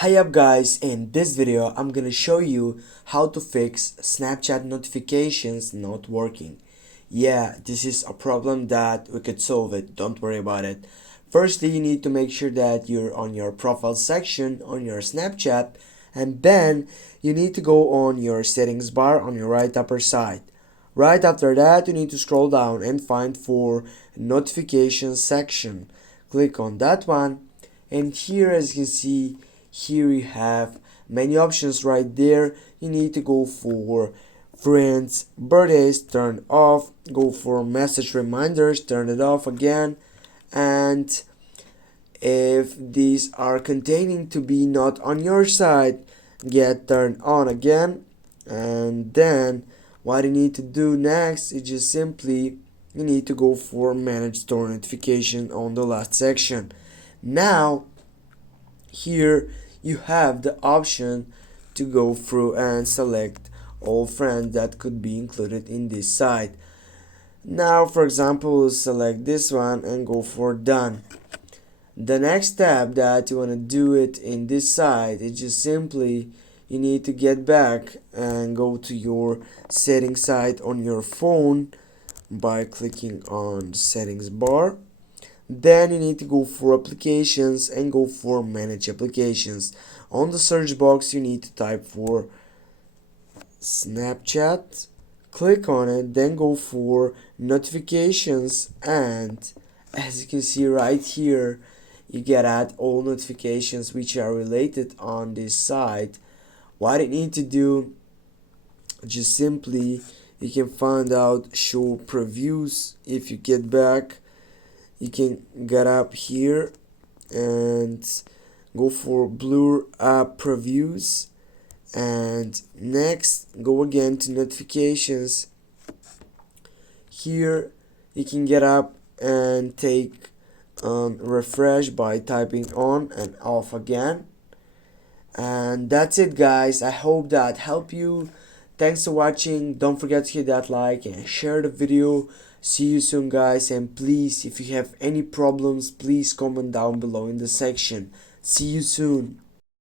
Hi up guys, in this video I'm gonna show you how to fix Snapchat notifications not working. Yeah, this is a problem that we could solve it, don't worry about it. Firstly, you need to make sure that you're on your profile section on your Snapchat, and then you need to go on your settings bar on your right upper side. Right after that, you need to scroll down and find for notifications section. Click on that one, and here, as you can see, here you have many options right there. You need to go for friends, birthdays, turn off, go for message reminders, turn it off again, and if these are containing to be not on your side, get turned on again. And then what you need to do next is just simply you need to go for manage store notification on the last section. Now here you have the option to go through and select all friends that could be included in this site. Now for example, select this one and go for done. The next step that you want to do it in this site is just simply you need to get back and go to your settings site on your phone by clicking on the settings bar. Then you need to go for applications and go for manage applications. On the search box you need to type for Snapchat, click on it, then go for notifications, and as you can see right here you get at all notifications which are related on this site. What you need to do, just simply you can find out show previews. If you get back, you can get up here and go for blur app previews, and next go again to notifications. Here you can get up and take refresh by typing on and off again. And that's it guys, I hope that helped you. Thanks for watching, don't forget to hit that like and share the video. See you soon guys, and please if you have any problems please comment down below in the section. See you soon.